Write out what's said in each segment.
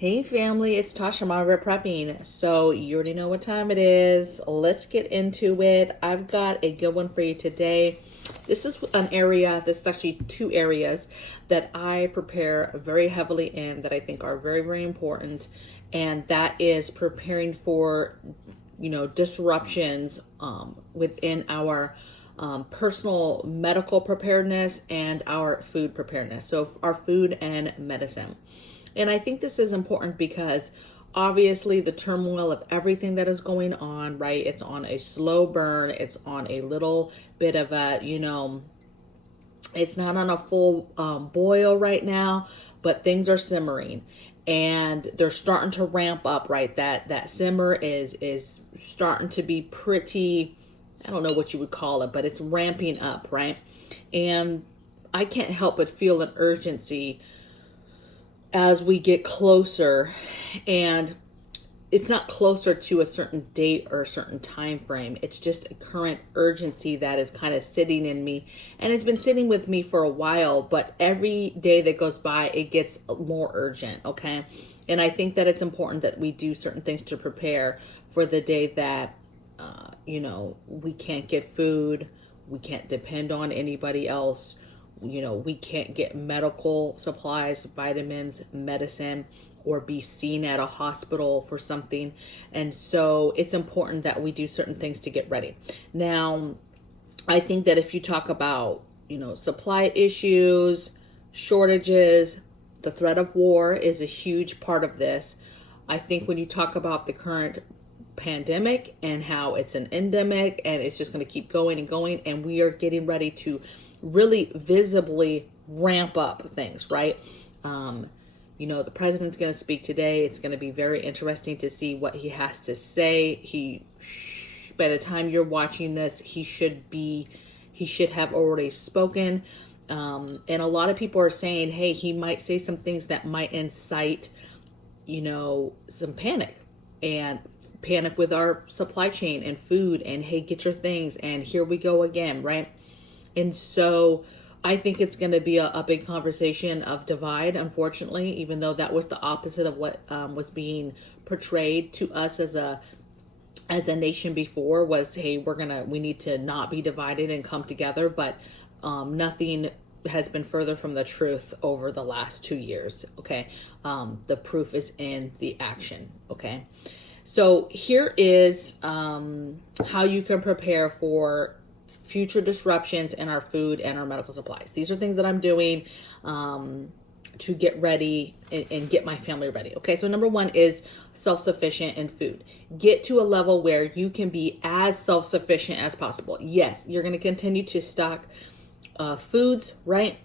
Hey family, it's Tasha MamabearPrepping. So you already know what time it is. Let's get into it. I've got a good one for you today. This is this is actually two areas that I prepare very heavily in that I think are very, very important. And that is preparing for, disruptions within our personal medical preparedness and our food preparedness. So our food and medicine. And I think this is important because obviously the turmoil of everything that is going on, right? It's on a slow burn. It's on a little bit of it's not on a full boil right now, but things are simmering and they're starting to ramp up, right? That simmer is starting to be pretty, I don't know what you would call it, but it's ramping up, right? And I can't help but feel an urgency as we get closer, and it's not closer to a certain date or a certain time frame. It's just a current urgency that is kind of sitting in me, and it's been sitting with me for a while, but every day that goes by it gets more urgent. Okay, and I think that it's important that we do certain things to prepare for the day that we can't get food, we can't depend on anybody else, we can't get medical supplies, vitamins, medicine, or be seen at a hospital for something. And so it's important that we do certain things to get ready. Now, I think that if you talk about, supply issues, shortages, the threat of war is a huge part of this. I think when you talk about the current pandemic and how it's an endemic and it's just going to keep going and going, and we are getting ready to really visibly ramp up things, right? The president's going to speak today. It's going to be very interesting to see what he has to say. By the time you're watching this, he should have already spoken. And a lot of people are saying, hey, he might say some things that might incite, some panic with our supply chain and food, and hey, get your things, and here we go again, right? And so I think it's going to be a big conversation of divide, unfortunately, even though that was the opposite of what was being portrayed to us as a nation before, was, hey, we need to not be divided and come together. But nothing has been further from the truth over the last 2 years. Okay. The proof is in the action. Okay. So here is how you can prepare for future disruptions in our food and our medical supplies. These are things that I'm doing to get ready and get my family ready. Okay, so number one is self-sufficient in food. Get to a level where you can be as self-sufficient as possible. Yes, you're going to continue to stock foods, right?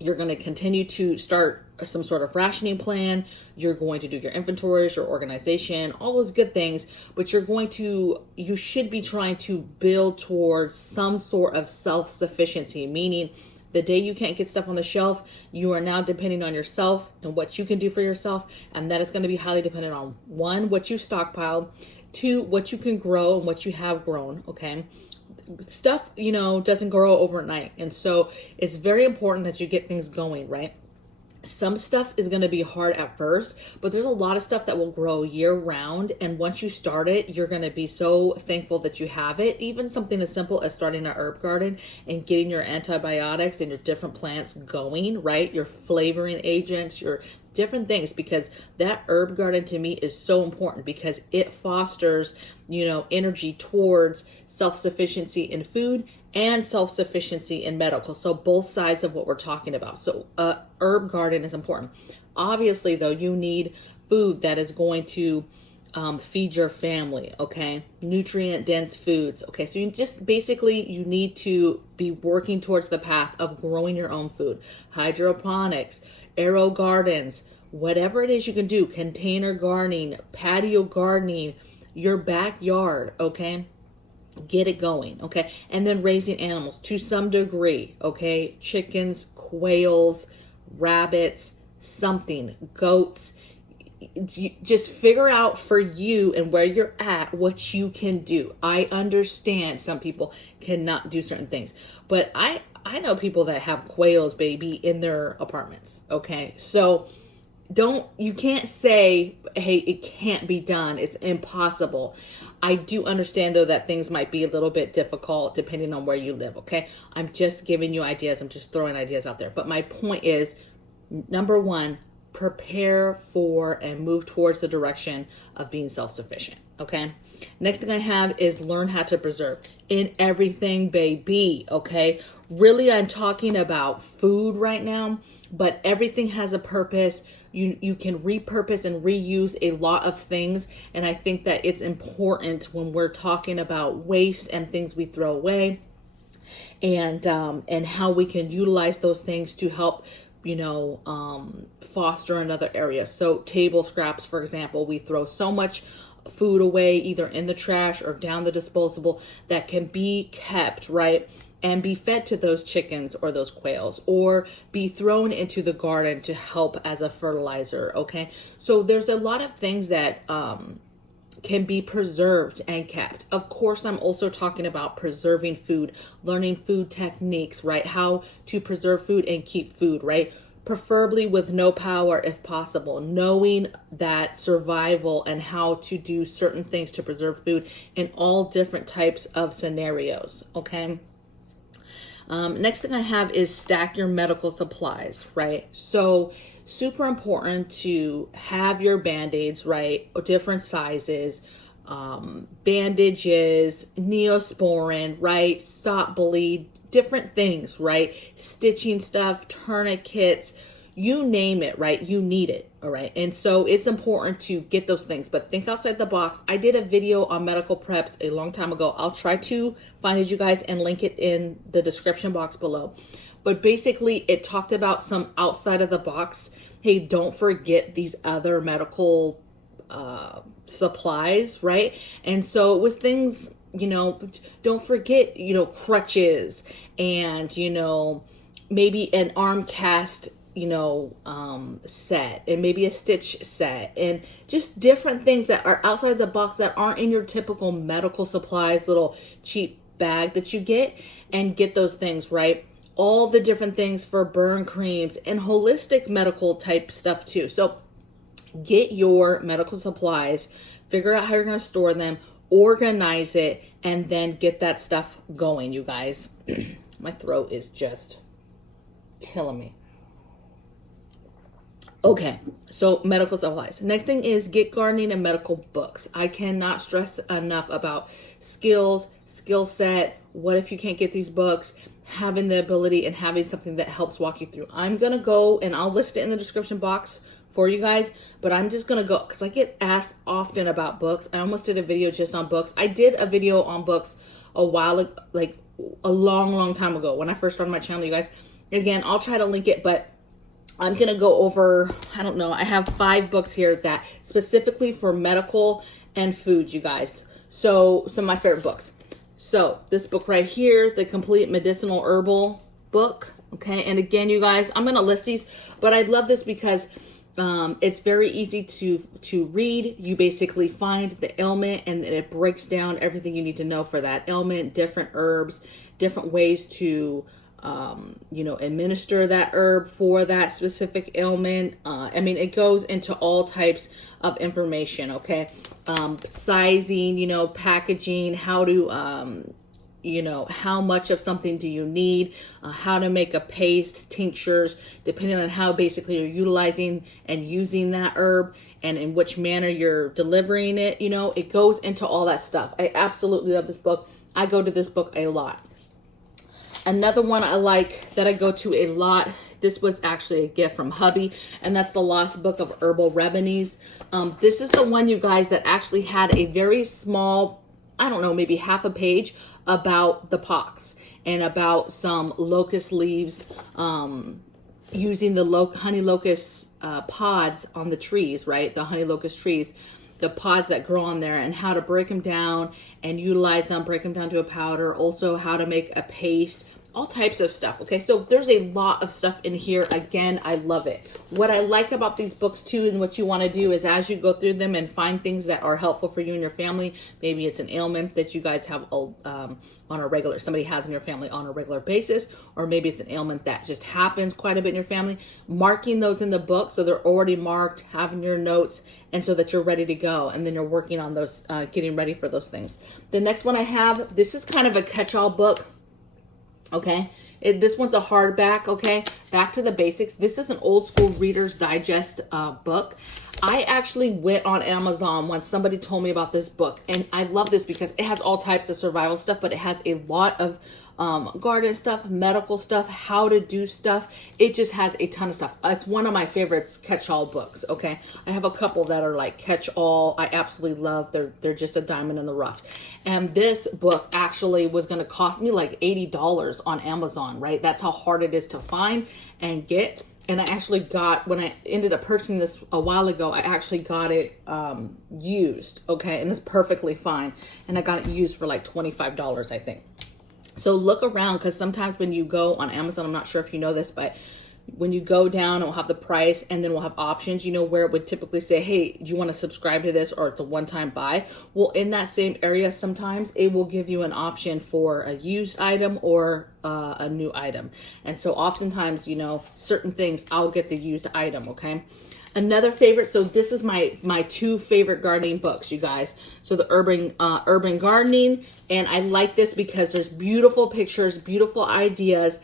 You're going to continue to start some sort of rationing plan. You're going to do your inventories, your organization, all those good things, but you should be trying to build towards some sort of self-sufficiency, meaning the day you can't get stuff on the shelf, you are now depending on yourself and what you can do for yourself. And that is going to be highly dependent on, one, what you stockpile, two, what you can grow and what you have grown. Okay. Stuff, doesn't grow overnight. And so it's very important that you get things going, right? Some stuff is going to be hard at first, but there's a lot of stuff that will grow year round. And once you start it, you're going to be so thankful that you have it. Even something as simple as starting an herb garden and getting your antibiotics and your different plants going, right? Your flavoring agents, your different things, because that herb garden to me is so important because it fosters, energy towards self-sufficiency in food and self-sufficiency in medical. So both sides of what we're talking about. So herb garden is important. Obviously, though, you need food that is going to feed your family, okay? Nutrient dense foods, okay? So you need to be working towards the path of growing your own food. Hydroponics, aero gardens, whatever it is you can do, container gardening, patio gardening, your backyard, okay? Get it going, okay? And then raising animals to some degree, okay? Chickens, quails, rabbits, something, goats. Just figure out for you and where you're at what you can do. I understand some people cannot do certain things, but I know people that have quails, baby, in their apartments, okay? So you can't say, hey, it can't be done, it's impossible. I do understand though that things might be a little bit difficult depending on where you live. Okay, I'm just giving you ideas, I'm just throwing ideas out there, but my point is, number one, prepare for and move towards the direction of being self-sufficient. Okay, next thing I have is learn how to preserve in everything, baby. Okay, really, I'm talking about food right now, but everything has a purpose. You can repurpose and reuse a lot of things, and I think that it's important when we're talking about waste and things we throw away, and how we can utilize those things to help, foster another area. So table scraps, for example, we throw so much food away either in the trash or down the disposable that can be kept, right, and be fed to those chickens or those quails, or be thrown into the garden to help as a fertilizer. Okay, so there's a lot of things that can be preserved and kept. Of course, I'm also talking about preserving food, learning food techniques, right? How to preserve food and keep food, right? Preferably with no power if possible, knowing that survival and how to do certain things to preserve food in all different types of scenarios. Okay. Next thing I have is stack your medical supplies, right? So super important to have your Band-Aids, right? Different sizes, bandages, Neosporin, right? Stop bleed, different things, right? Stitching stuff, tourniquets, you name it, right? You need it. All right. And so it's important to get those things, but think outside the box. I did a video on medical preps a long time ago. I'll try to find it, you guys, and link it in the description box below. But basically it talked about some outside of the box. Hey, don't forget these other medical supplies, right? And so it was things, don't forget, crutches and, maybe an arm cast, set, and maybe a stitch set, and just different things that are outside the box that aren't in your typical medical supplies little cheap bag that you get those things, right? All the different things for burn creams and holistic medical type stuff too. So get your medical supplies, figure out how you're going to store them, organize it, and then get that stuff going, you guys. My throat is just killing me. Okay, so medical supplies. Next thing is get gardening and medical books. I cannot stress enough about skills, skill set. What if you can't get these books? Having the ability and having something that helps walk you through. I'm going to go and I'll list it in the description box for you guys, but I'm just going to go because I get asked often about books. I almost did a video just on books. I did a video on books a while, like a long time ago when I first started my channel, you guys. Again, I'll try to link it, but I'm going to go over, I don't know, I have 5 books here that specifically for medical and food, you guys. So some of my favorite books. So this book right here, the Complete Medicinal Herbal book. Okay. And again, you guys, I'm going to list these, but I love this because it's very easy to read. You basically find the ailment and then it breaks down everything you need to know for that ailment, different herbs, different ways to administer that herb for that specific ailment. It goes into all types of information. Okay. Sizing, packaging, how to, how much of something do you need, how to make a paste, tinctures, depending on how basically you're utilizing and using that herb and in which manner you're delivering it. It goes into all that stuff. I absolutely love this book. I go to this book a lot. Another one I like that I go to a lot, this was actually a gift from hubby, and that's the Lost Book of Herbal Remedies. This is the one, you guys, that actually had a very small, I don't know, maybe half a page about the pox and about some locust leaves, using the honey locust pods on the trees, right? The honey locust trees, the pods that grow on there, and how to break them down and utilize them, break them down to a powder. Also how to make a paste all types of stuff. Okay, so there's a lot of stuff in here. Again, I love it. What I like about these books too, and what you want to do is as you go through them and find things that are helpful for you and your family, maybe it's an ailment that you guys have on a regular, somebody has in your family on a regular basis, or maybe it's an ailment that just happens quite a bit in your family, marking those in the book so they're already marked, having your notes, and so that you're ready to go, and then you're working on those, getting ready for those things. The next one I have, this is kind of a catch-all book. Okay, this one's a hardback. Okay, back to the basics. This is an old school Reader's Digest book. I actually went on Amazon once somebody told me about this book, and I love this because it has all types of survival stuff, but it has a lot of garden stuff, medical stuff, how to do stuff. It just has a ton of stuff. It's one of my favorites catch-all books. Okay, I have a couple that are like catch-all. I absolutely love. They're just a diamond in the rough. And this book actually was going to cost me like $80 on Amazon. Right, that's how hard it is to find and get. And I actually got, when I ended up purchasing this a while ago, I actually got it used. Okay, and it's perfectly fine. And I got it used for like $25, I think. So look around, because sometimes when you go on Amazon, I'm not sure if you know this, but when you go down, it will have the price and then we'll have options, you know, where it would typically say, hey, do you want to subscribe to this, or it's a one-time buy? Well, in that same area, sometimes it will give you an option for a used item or a new item. And so oftentimes, you know, certain things, I'll get the used item. Okay. Another favorite, so this is my two favorite gardening books, you guys. So the urban gardening, and I like this because there's beautiful pictures, beautiful ideas,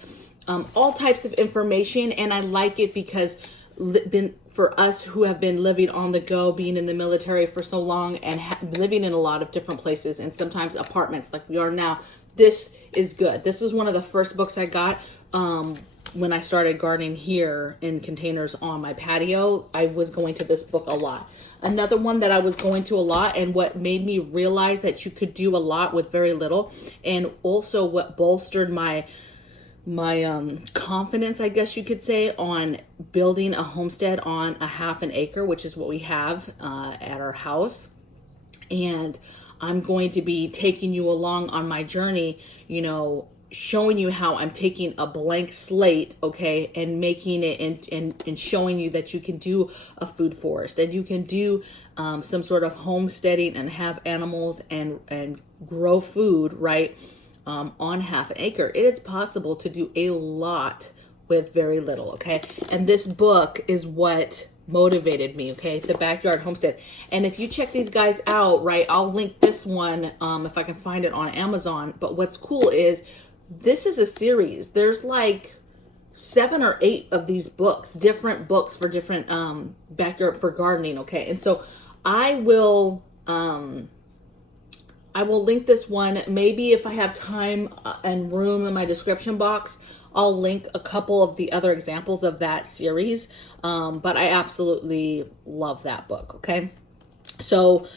all types of information, and I like it because for us who have been living on the go, being in the military for so long, and living in a lot of different places, and sometimes apartments like we are now, this is good. This is one of the first books I got. When I started gardening here in containers on my patio, I was going to this book a lot. Another one that I was going to a lot, and what made me realize that you could do a lot with very little, and also what bolstered my confidence, I guess you could say, on building a homestead on a half an acre, which is what we have at our house. And I'm going to be taking you along on my journey, you know, showing you how I'm taking a blank slate, okay, and making it and showing you that you can do a food forest, and you can do some sort of homesteading and have animals and grow food, right, on half an acre. It is possible to do a lot with very little, okay? And this book is what motivated me, okay? The Backyard Homestead. And if you check these guys out, right, I'll link this one if I can find it on Amazon. But what's cool is this is a series. There's like 7 or 8 of these books, different books for different backyard for gardening, okay? And so I will link this one. Maybe if I have time and room in my description box, I'll link a couple of the other examples of that series. But I absolutely love that book, okay? So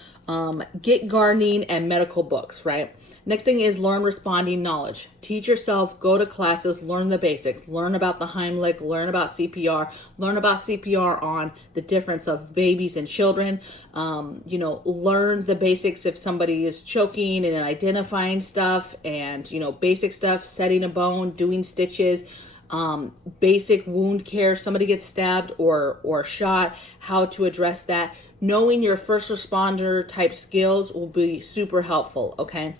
get gardening and medical books, right? Next thing is learn responding knowledge. Teach yourself, go to classes, learn the basics, learn about the Heimlich, learn about CPR, learn about CPR on the difference of babies and children. You know, learn the basics if somebody is choking and identifying stuff, and, you know, basic stuff, setting a bone, doing stitches, basic wound care, somebody gets stabbed or shot, how to address that. Knowing your first responder type skills will be super helpful, okay?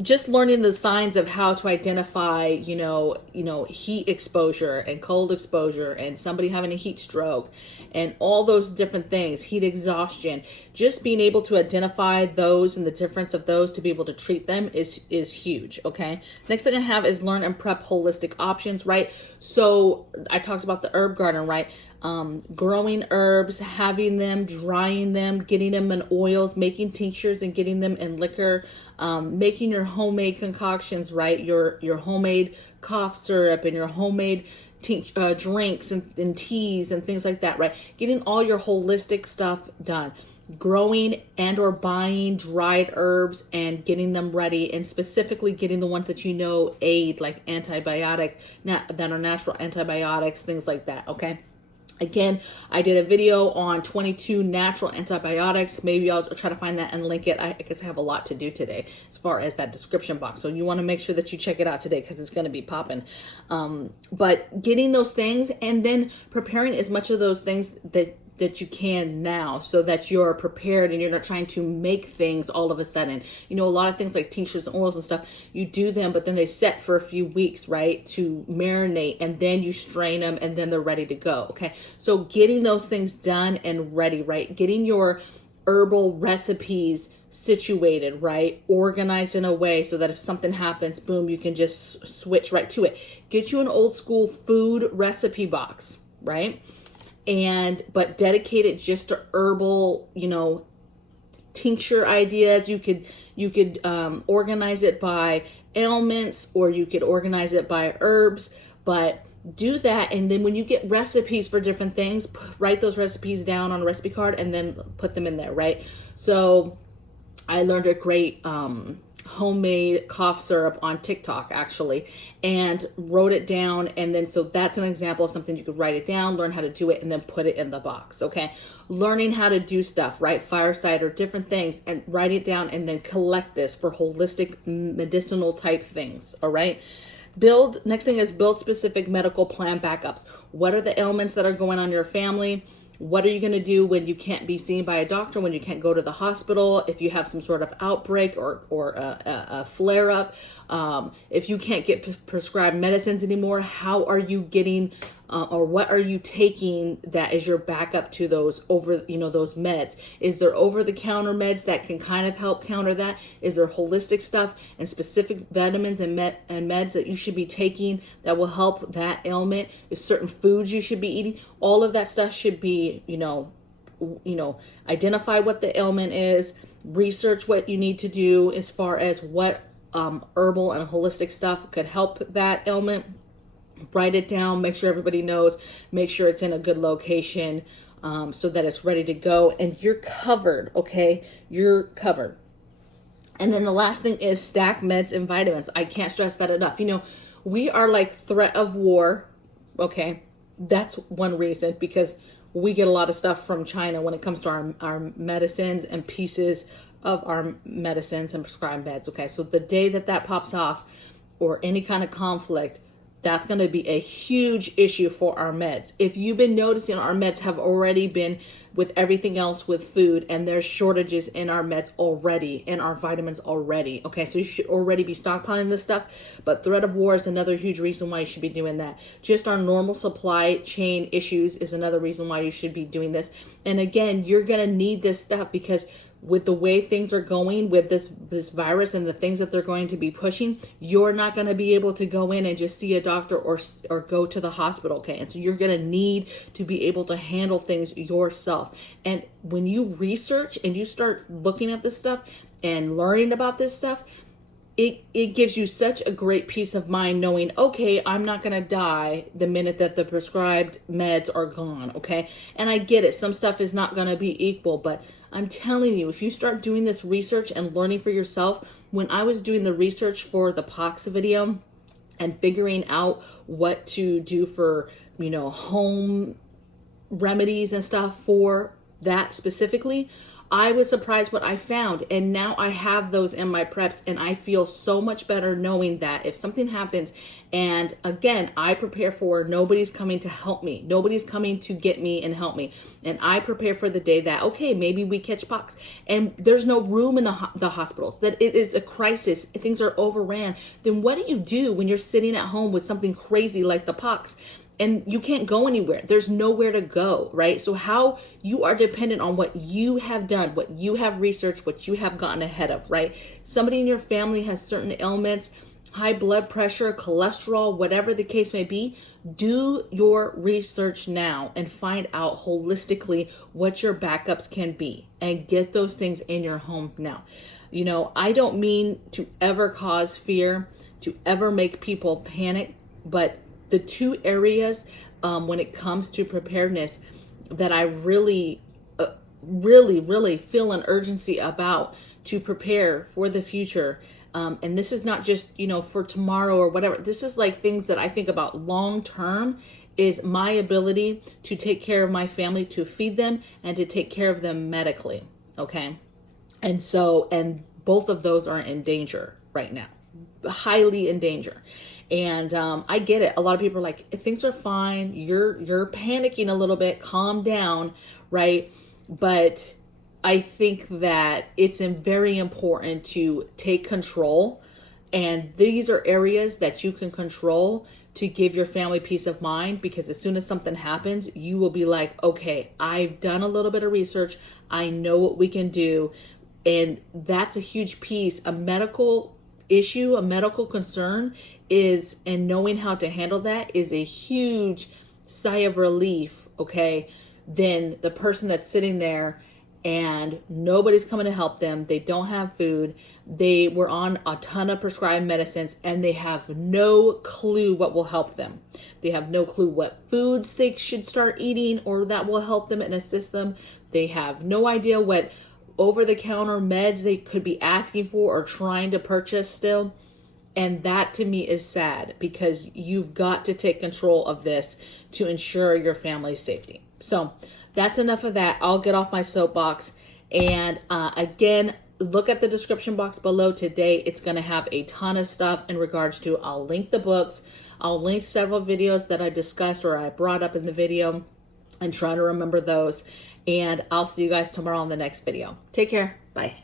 Just learning the signs of how to identify, you know, heat exposure and cold exposure and somebody having a heat stroke and all those different things, heat exhaustion. Just being able to identify those and the difference of those to be able to treat them is huge, okay? Next thing I have is learn and prep holistic options, right? So I talked about the herb garden, right? Growing herbs, having them, drying them, getting them in oils, making tinctures and getting them in liquor, making your homemade concoctions, right? Your homemade cough syrup and your homemade drinks and teas and things like that, right? Getting all your holistic stuff done. Growing and or buying dried herbs and getting them ready, and specifically getting the ones that you know aid, like that are natural antibiotics, things like that, okay? Again, I did a video on 22 natural antibiotics. Maybe I'll try to find that and link it. I guess I have a lot to do today as far as that description box. So you want to make sure that you check it out today because it's going to be popping. But getting those things and then preparing as much of those things that you can now so that you're prepared and you're not trying to make things all of a sudden. You know, a lot of things like tinctures and oils and stuff, you do them, but then they set for a few weeks, right, to marinate, and then you strain them and then they're ready to go. Okay. So getting those things done and ready, right? Getting your herbal recipes situated, right? Organized in a way so that if something happens, boom, you can just switch right to it. Get you an old school food recipe box, right? But dedicated just to herbal, tincture ideas. You could organize it by ailments, or you could organize it by herbs, but do that. And then when you get recipes for different things, write those recipes down on a recipe card and then put them in there, right? So I learned a great homemade cough syrup on TikTok actually, and wrote it down. And then, so that's an example of something you could write it down, learn how to do it, and then put it in the box. Okay. Learning how to do stuff, right? Fireside or different things, and write it down and then collect this for holistic medicinal type things. All right. Next thing is build specific medical plan backups. What are the ailments that are going on in your family? What are you going to do when you can't be seen by a doctor, when you can't go to the hospital, if you have some sort of outbreak or a flare up? If you can't get prescribed medicines anymore, how are you getting or what are you taking that is your backup to those those meds? Is there over the counter meds that can kind of help counter that? Is there holistic stuff and specific vitamins and meds that you should be taking that will help that ailment? Is certain foods you should be eating? All of that stuff should be, identify what the ailment is, research what you need to do as far as what herbal and holistic stuff could help that ailment. Write it down, make sure everybody knows, make sure it's in a good location so that it's ready to go and you're covered, okay? You're covered. And then the last thing is stack meds and vitamins. I can't stress that enough. We are like threat of war, okay? That's one reason, because we get a lot of stuff from China when it comes to our medicines and pieces of our medicines and prescribed meds, okay? So the day that pops off or any kind of conflict, that's going to be a huge issue for our meds. If you've been noticing, our meds have already been with everything else with food, and there's shortages in our meds already, in our vitamins already. Okay, so you should already be stockpiling this stuff, but threat of war is another huge reason why you should be doing that. Just our normal supply chain issues is another reason why you should be doing this. And again, you're going to need this stuff because with the way things are going with this virus and the things that they're going to be pushing, you're not going to be able to go in and just see a doctor or go to the hospital, okay? And so you're going to need to be able to handle things yourself. And when you research and you start looking at this stuff and learning about this stuff, it gives you such a great peace of mind knowing, okay, I'm not going to die the minute that the prescribed meds are gone, okay? And I get it. Some stuff is not going to be equal, but I'm telling you, if you start doing this research and learning for yourself, when I was doing the research for the pox video and figuring out what to do for, home remedies and stuff for that specifically, I was surprised what I found. And now I have those in my preps and I feel so much better knowing that if something happens, and again, I prepare for nobody's coming to help me. Nobody's coming to get me and help me. And I prepare for the day that, okay, maybe we catch pox and there's no room in the hospitals, that it is a crisis, things are overran. Then what do you do when you're sitting at home with something crazy like the pox? And you can't go anywhere. There's nowhere to go, right? So how you are dependent on what you have done, what you have researched, what you have gotten ahead of, right? Somebody in your family has certain ailments, high blood pressure, cholesterol, whatever the case may be. Do your research now and find out holistically what your backups can be and get those things in your home now. I don't mean to ever cause fear, to ever make people panic, but the two areas when it comes to preparedness that I really feel an urgency about to prepare for the future. And this is not just, for tomorrow or whatever. This is like things that I think about long term is my ability to take care of my family, to feed them and to take care of them medically. Okay. And both of those are in danger right now, highly in danger. And I get it. A lot of people are like, things are fine. You're panicking a little bit. Calm down, right? But I think that it's very important to take control. And these are areas that you can control to give your family peace of mind, because as soon as something happens, you will be like, okay, I've done a little bit of research. I know what we can do. And that's a huge piece. A medical issue, a medical concern is, and knowing how to handle that is a huge sigh of relief, okay? Then the person that's sitting there and nobody's coming to help them, they don't have food, they were on a ton of prescribed medicines, and they have no clue what will help them. They have no clue what foods they should start eating or that will help them and assist them. They have no idea what over-the-counter meds they could be asking for or trying to purchase still. And that to me is sad, because you've got to take control of this to ensure your family's safety. So that's enough of that. I'll get off my soapbox. And again, look at the description box below today. It's going to have a ton of stuff in regards to, I'll link the books. I'll link several videos that I discussed or I brought up in the video, and try to remember those. And I'll see you guys tomorrow on the next video. Take care. Bye.